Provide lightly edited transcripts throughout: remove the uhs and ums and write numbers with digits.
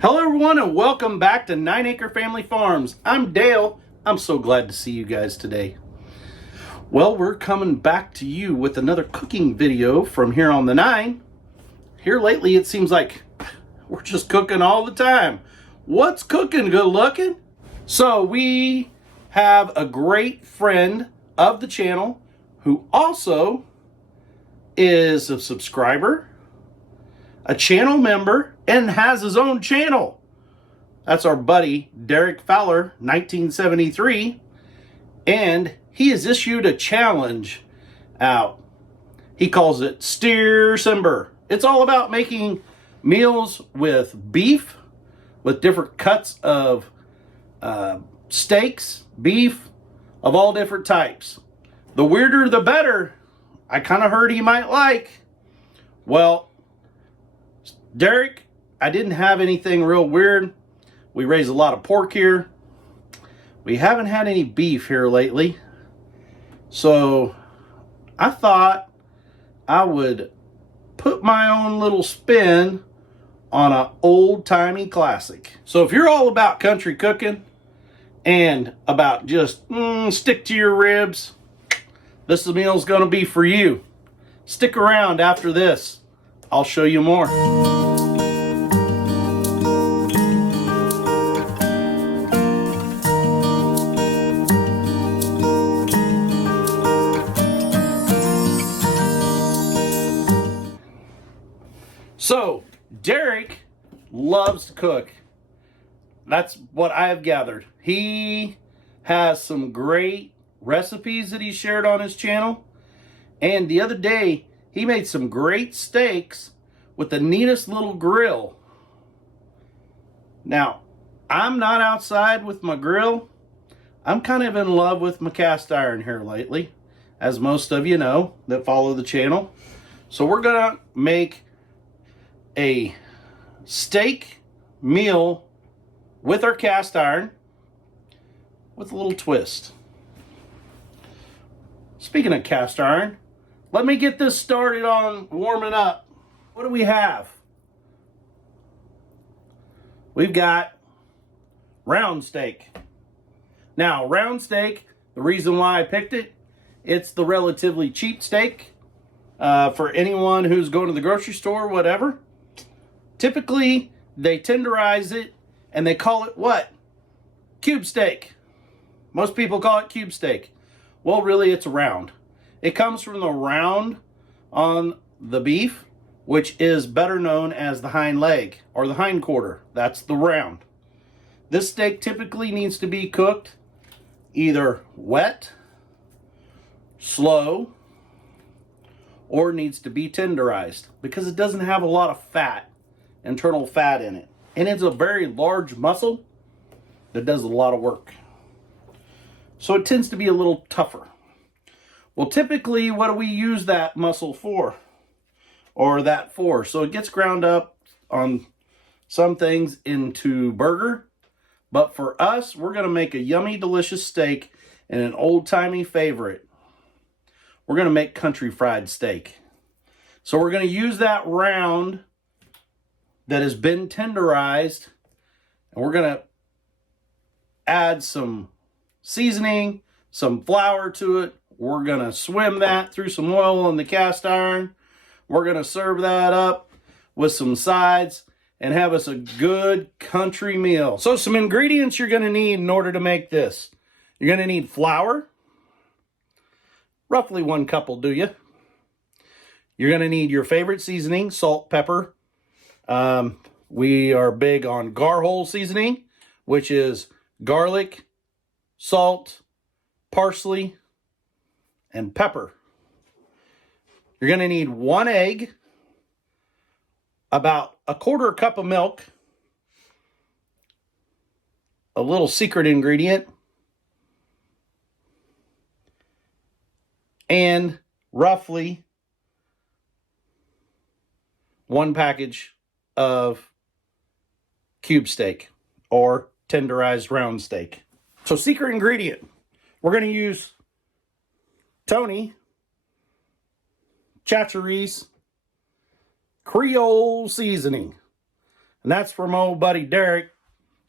Hello everyone and welcome back to 9 Acre Family Farms. I'm Dale. I'm so glad to see you guys today. Well, we're coming back to you with another cooking video from here on the 9. Here lately it seems like we're just cooking all the time. What's cooking, good looking? So we have a great friend of the channel who also is a subscriber, a channel member, and has his own channel. That's our buddy DerekFowler1973, and he has issued a challenge out. He calls it Steer Simber. It's all about making meals with beef, with different cuts of steaks, beef of all different types. The weirder the better. I kind of heard he might like. Well, Derek, I didn't have anything real weird. We raise a lot of pork here. We haven't had any beef here lately. So I thought I would put my own little spin on an old-timey classic. So if you're all about country cooking and about just stick to your ribs, this meal's going to be for you. Stick around after this. I'll show you more. So, Derek loves to cook. That's what I have gathered. He has some great recipes that he shared on his channel. And the other day, he made some great steaks with the neatest little grill. Now, I'm not outside with my grill. I'm kind of in love with my cast iron here lately, as most of you know that follow the channel. So we're going to make a steak meal with our cast iron with a little twist. Speaking of cast iron, let me get this started on warming up. What do we have? We've got round steak. Now, round steak, the reason why I picked it, it's the relatively cheap steak for anyone who's going to the grocery store or whatever. Typically, they tenderize it and they call it what? Cube steak. Most people call it cube steak. Well, really, it's round. It comes from the round on the beef, which is better known as the hind leg or the hind quarter. That's the round. This steak typically needs to be cooked either wet, slow, or needs to be tenderized because it doesn't have a lot of fat, internal fat in it. And it's a very large muscle that does a lot of work. So it tends to be a little tougher. Well, typically, what do we use that muscle for? Or that for? So it gets ground up on some things into burger. But for us, we're going to make a yummy, delicious steak and an old-timey favorite. We're going to make country fried steak. So we're going to use that round that has been tenderized. And we're going to add some seasoning, some flour to it. We're going to swim that through some oil in the cast iron. We're going to serve that up with some sides and have us a good country meal. So some ingredients you're going to need in order to make this. You're going to need flour. Roughly 1 cup will do you. You're going to need your favorite seasoning, salt, pepper. We are big on gar-hole seasoning, which is garlic, salt, parsley, and pepper. You're going to need 1 egg, about 1/4 cup of milk, a little secret ingredient, and roughly 1 package of cube steak or tenderized round steak. So secret ingredient, we're going to use Tony Chachere's Creole seasoning. And that's from my old buddy Derek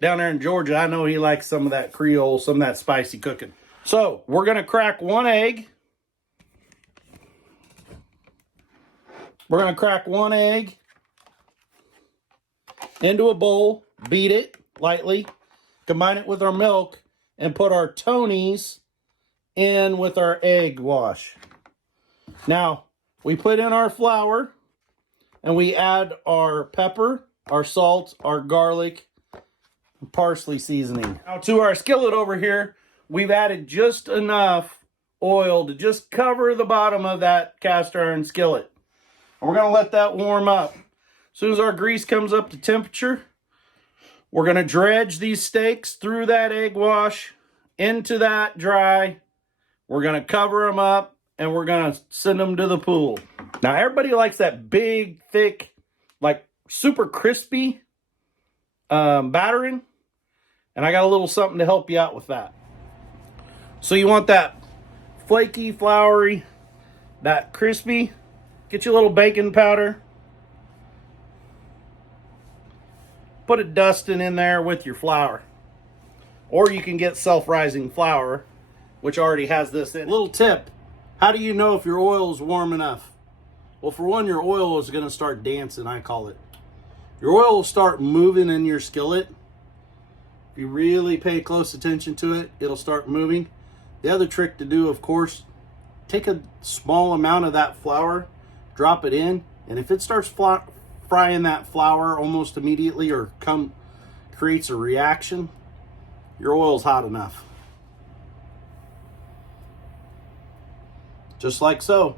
down there in Georgia. I know he likes some of that Creole, some of that spicy cooking. So we're going to crack one egg. We're going to crack one egg into a bowl, beat it lightly, combine it with our milk, and put our Tony's in with our egg wash. Now, we put in our flour, and we add our pepper, our salt, our garlic, parsley seasoning. Now, to our skillet over here, we've added just enough oil to just cover the bottom of that cast iron skillet. And we're going to let that warm up. As soon as our grease comes up to temperature, we're going to dredge these steaks through that egg wash into that dry. We're going to cover them up, and we're going to send them to the pool. Now, everybody likes that big, thick, like super crispy battering. And I got a little something to help you out with that. So you want that flaky, floury, that crispy. Get your little baking powder. Put a dusting in there with your flour. Or you can get self-rising flour, which already has this in. Little tip, how do you know if your oil is warm enough? Well, for one, your oil is going to start dancing, I call it. Your oil will start moving in your skillet. If you really pay close attention to it, it'll start moving. The other trick to do, of course, take a small amount of that flour, drop it in, and if it starts frying that flour almost immediately or creates a reaction, your oil's hot enough. Just like so.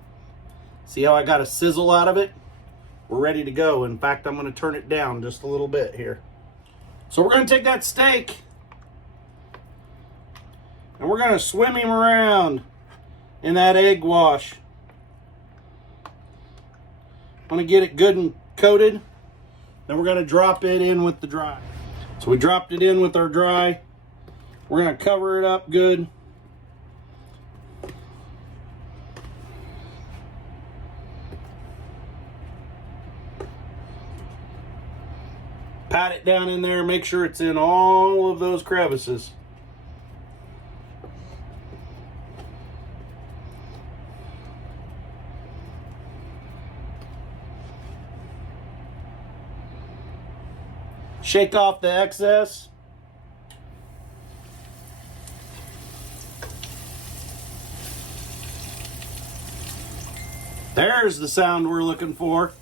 See how I got a sizzle out of it? We're ready to go. In fact, I'm going to turn it down just a little bit here. So we're going to take that steak and we're going to swim him around in that egg wash. I'm going to get it good and coated. Then we're going to drop it in with the dry. So we dropped it in with our dry. We're going to cover it up good. Pat it down in there, make sure it's in all of those crevices. Shake off the excess. There's the sound we're looking for.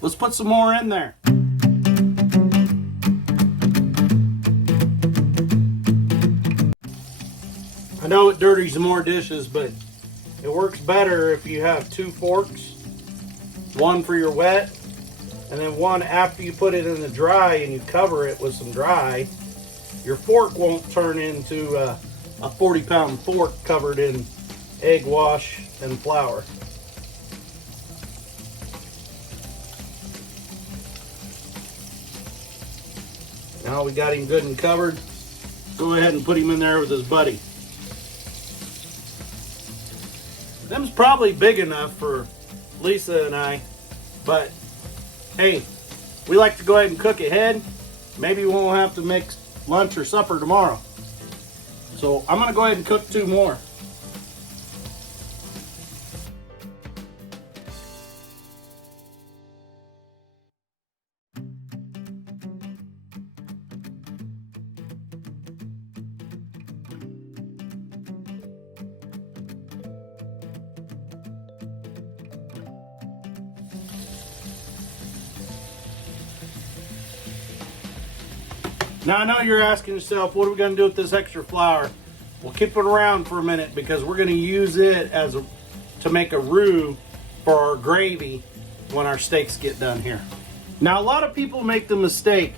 Let's put some more in there. I know it dirties more dishes, but it works better if you have two forks. One for your wet, and then one after you put it in the dry and you cover it with some dry. Your fork won't turn into a 40-pound fork covered in egg wash and flour. Now we got him good and covered. Go ahead and put him in there with his buddy. Them's probably big enough for Lisa and I, but hey, we like to go ahead and cook ahead. Maybe we won't have to make lunch or supper tomorrow. So I'm gonna go ahead and cook two more. Now I know you're asking yourself, what are we going to do with this extra flour? We'll keep it around for a minute because we're going to use it to make a roux for our gravy when our steaks get done here. Now a lot of people make the mistake.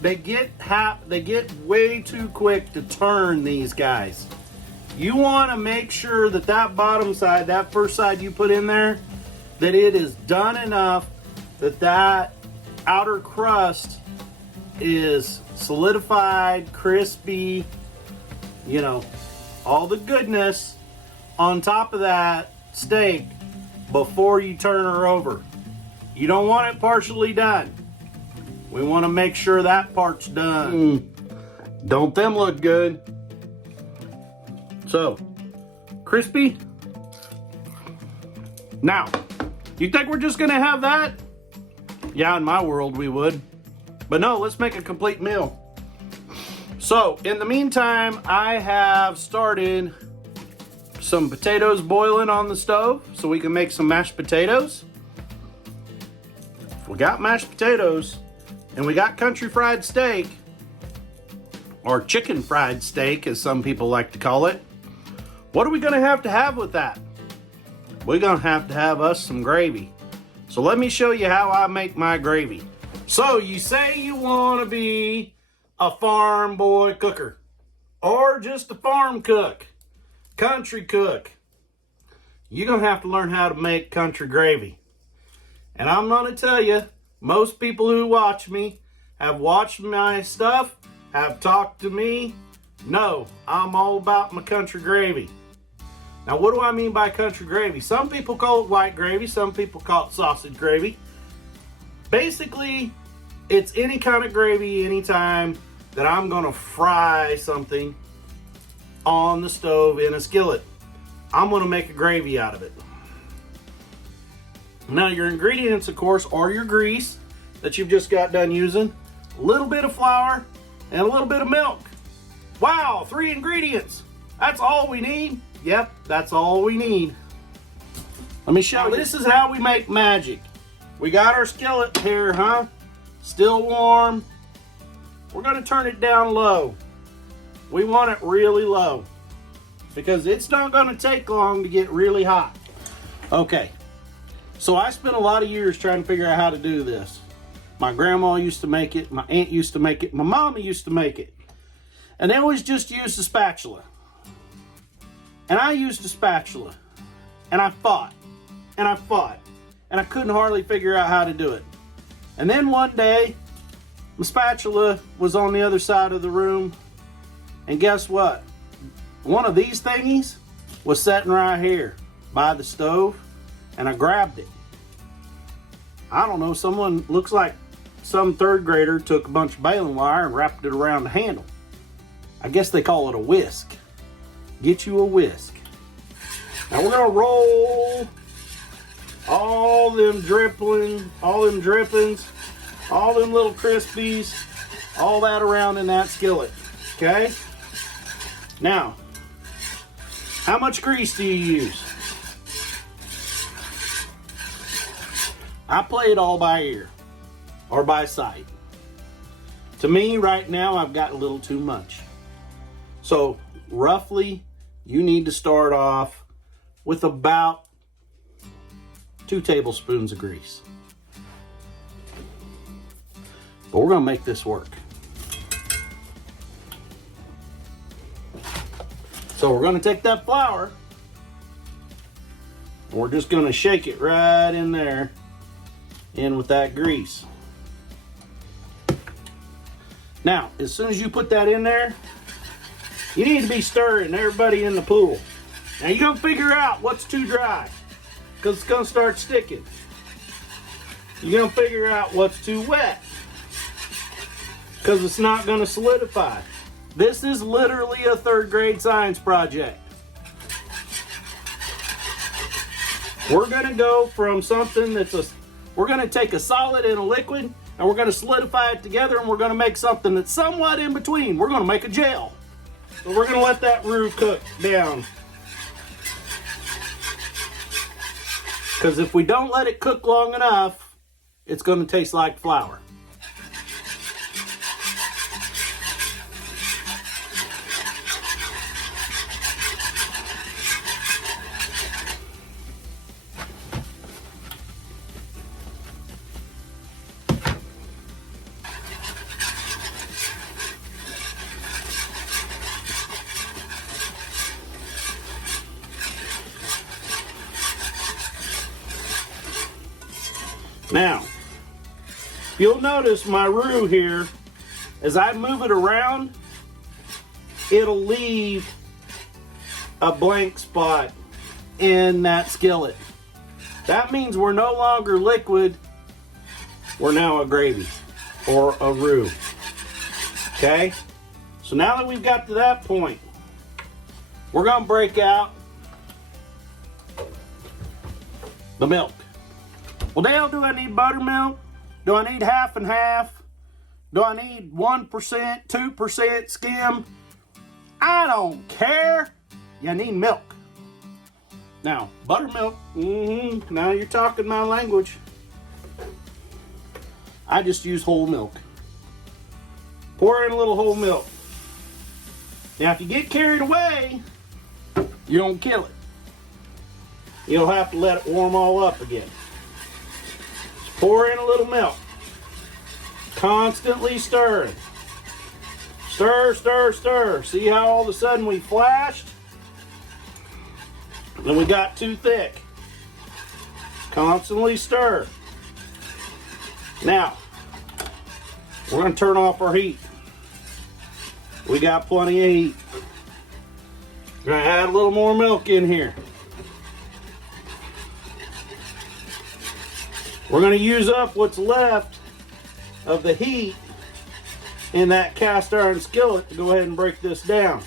They get way too quick to turn these guys. You want to make sure that that bottom side, that first side you put in there, that it is done enough that that outer crust is solidified, crispy, you know, all the goodness on top of that steak before you turn her over. You don't want it partially done. We want to make sure that part's done. Don't them look good? So, crispy. Now, you think we're just gonna have that? Yeah, in my world we would. But no, let's make a complete meal. So, in the meantime, I have started some potatoes boiling on the stove so we can make some mashed potatoes. If we got mashed potatoes and we got country fried steak, or chicken fried steak as some people like to call it, what are we gonna have with that? We're gonna have us some gravy. So let me show you how I make my gravy. So you say you wanna be a farm boy cooker, or just a farm cook, country cook. You're gonna have to learn how to make country gravy. And I'm gonna tell you, most people who watch me have watched my stuff, have talked to me, know I'm all about my country gravy. Now, what do I mean by country gravy? Some people call it white gravy, some people call it sausage gravy. Basically, it's any kind of gravy anytime that I'm gonna fry something on the stove in a skillet. I'm gonna make a gravy out of it. Now, your ingredients, of course, are your grease that you've just got done using, a little bit of flour, and a little bit of milk. Wow, 3 ingredients. That's all we need. Yep, that's all we need. Let me show you. This is how we make magic. We got our skillet here, huh? Still warm. We're gonna turn it down low. We want it really low because it's not gonna take long to get really hot. Okay, so I spent a lot of years trying to figure out how to do this. My grandma used to make it, my aunt used to make it, my mama used to make it. And they always just used a spatula. And I used a spatula, and I fought, and I fought, and I couldn't hardly figure out how to do it. And then one day, my spatula was on the other side of the room, and guess what? One of these thingies was sitting right here by the stove, and I grabbed it. I don't know, someone, looks like some 3rd grader took a bunch of baling wire and wrapped it around the handle. I guess they call it a whisk. Get you a whisk. Now we're gonna roll all them drippings, all them little crispies, all that around in that skillet, okay? Now, how much grease do you use? I play it all by ear, or by sight. To me, right now, I've got a little too much. So, roughly, you need to start off with about 2 tablespoons of grease. But we're gonna make this work. So we're gonna take that flour, and we're just gonna shake it right in there, in with that grease. Now, as soon as you put that in there, you need to be stirring everybody in the pool. Now you're gonna figure out what's too dry, because it's gonna start sticking. You're gonna figure out what's too wet, because it's not gonna solidify. This is literally a 3rd grade science project. We're gonna go from something we're gonna take a solid and a liquid, and we're gonna solidify it together, and we're gonna make something that's somewhat in between. We're gonna make a gel. So we're gonna let that roux cook down. Because if we don't let it cook long enough, it's gonna taste like flour. Now, you'll notice my roux here, as I move it around, it'll leave a blank spot in that skillet. That means we're no longer liquid, we're now a gravy. or a roux. Okay? So now that we've got to that point, we're going to break out the milk. Well, Dale, do I need buttermilk? Do I need half and half? Do I need 1%, 2% skim? I don't care. You need milk. Now, buttermilk, now you're talking my language. I just use whole milk. Pour in a little whole milk. Now, if you get carried away, you don't kill it. You'll have to let it warm all up again. Just pour in a little milk. Constantly stirring. Stir, stir, stir. See how all of a sudden we flashed? Then we got too thick. Constantly stir. Now, we're going to turn off our heat. We got plenty of heat. We're going to add a little more milk in here. We're going to use up what's left of the heat in that cast iron skillet to go ahead and break this down.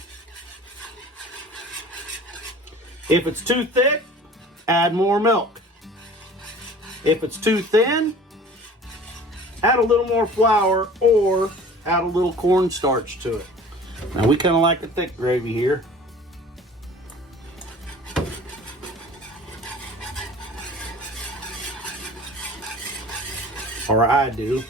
If it's too thick, add more milk. If it's too thin, add a little more flour or add a little cornstarch to it. Now we kind of like the thick gravy here. Or I do.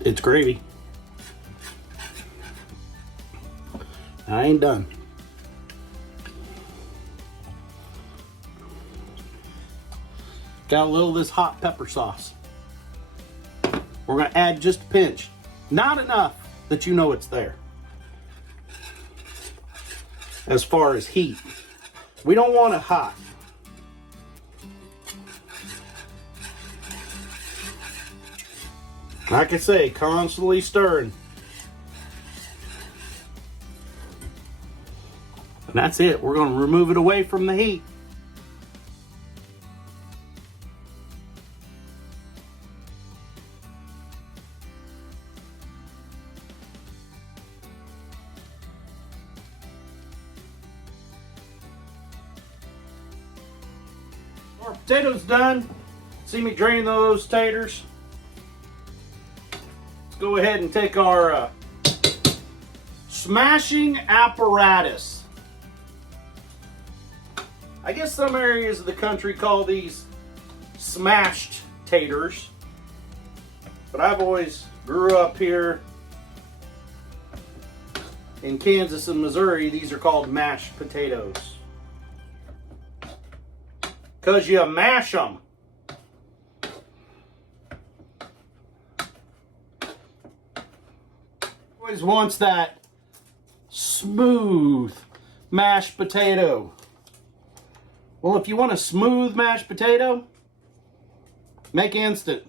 It's gravy. I ain't done. Got a little of this hot pepper sauce. We're going to add just a pinch. Not enough that you know it's there. As far as heat, we don't want it hot. Like I say, constantly stirring. And that's it. We're going to remove it away from the heat. Our potatoes done. See me drain those taters. Let's go ahead and take our smashing apparatus. I guess some areas of the country call these smashed taters, but I've always grew up here in Kansas and Missouri. These are called mashed potatoes because you mash them. Always wants that smooth mashed potato. Well, if you want a smooth mashed potato, make instant.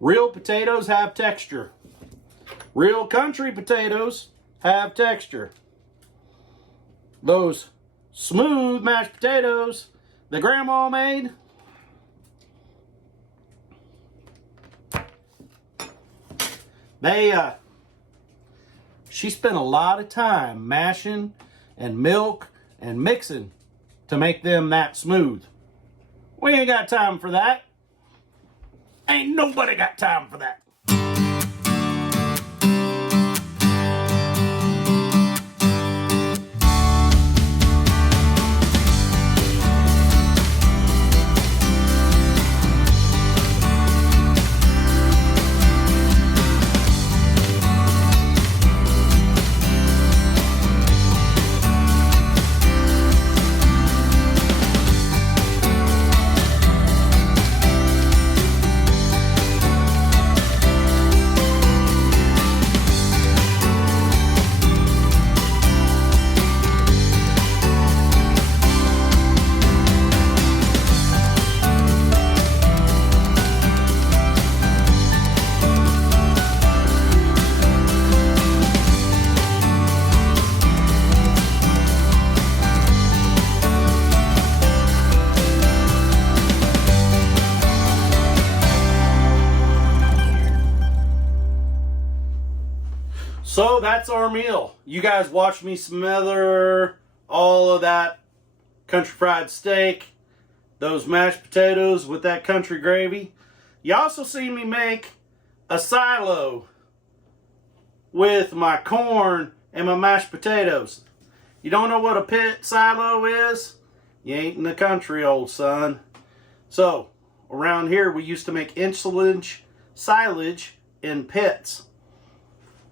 Real potatoes have texture. Real country potatoes have texture. Those smooth mashed potatoes that Grandma made, she spent a lot of time mashing and milk and mixing to make them that smooth. We ain't got time for that. Ain't nobody got time for that. So that's our meal. You guys watched me smother all of that country fried steak, those mashed potatoes with that country gravy. You also see me make a silo with my corn and my mashed potatoes. You don't know what a pit silo is? You ain't in the country, old son. So, around here we used to make silage in pits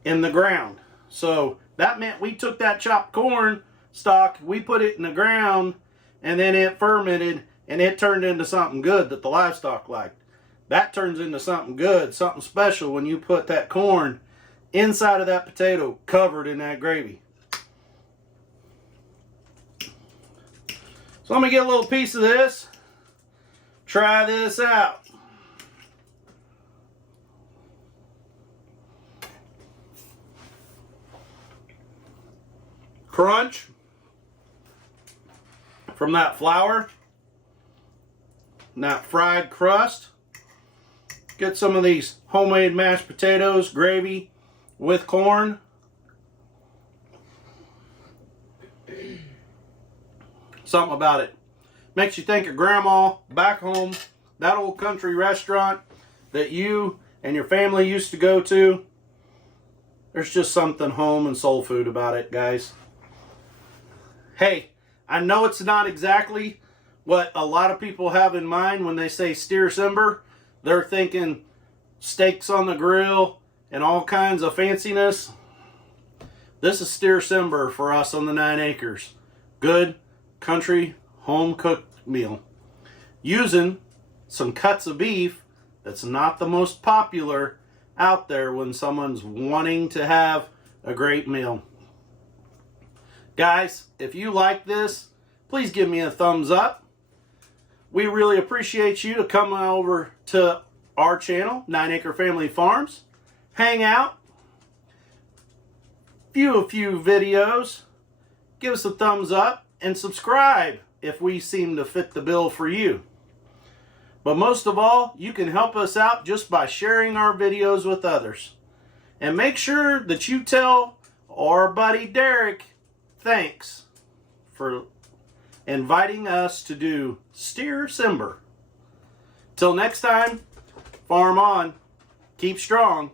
in the ground. So, that meant we took that chopped corn stalk, we put it in the ground, and then it fermented, and it turned into something good that the livestock liked. That turns into something good, something special when you put that corn inside of that potato covered in that gravy. So let me get a little piece of this. Try this out. Crunch from that flour, and that fried crust. Get some of these homemade mashed potatoes, gravy with corn. Something about it makes you think of grandma back home, that old country restaurant that you and your family used to go to. There's just something home and soul food about it, guys. Hey, I know it's not exactly what a lot of people have in mind when they say steer-simber. They're thinking steaks on the grill and all kinds of fanciness. This is steer-simber for us on the 9 acres. Good country home cooked meal using some cuts of beef that's not the most popular out there when someone's wanting to have a great meal. Guys, if you like this, please give me a thumbs up. We really appreciate you to come over to our channel, 9 Acre Family Farms, hang out, view a few videos, give us a thumbs up, and subscribe if we seem to fit the bill for you. But most of all, you can help us out just by sharing our videos with others. And make sure that you tell our buddy Derek thanks for inviting us to do steer-simber. Till next time, farm on, keep strong.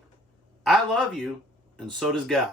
I love you, and so does God.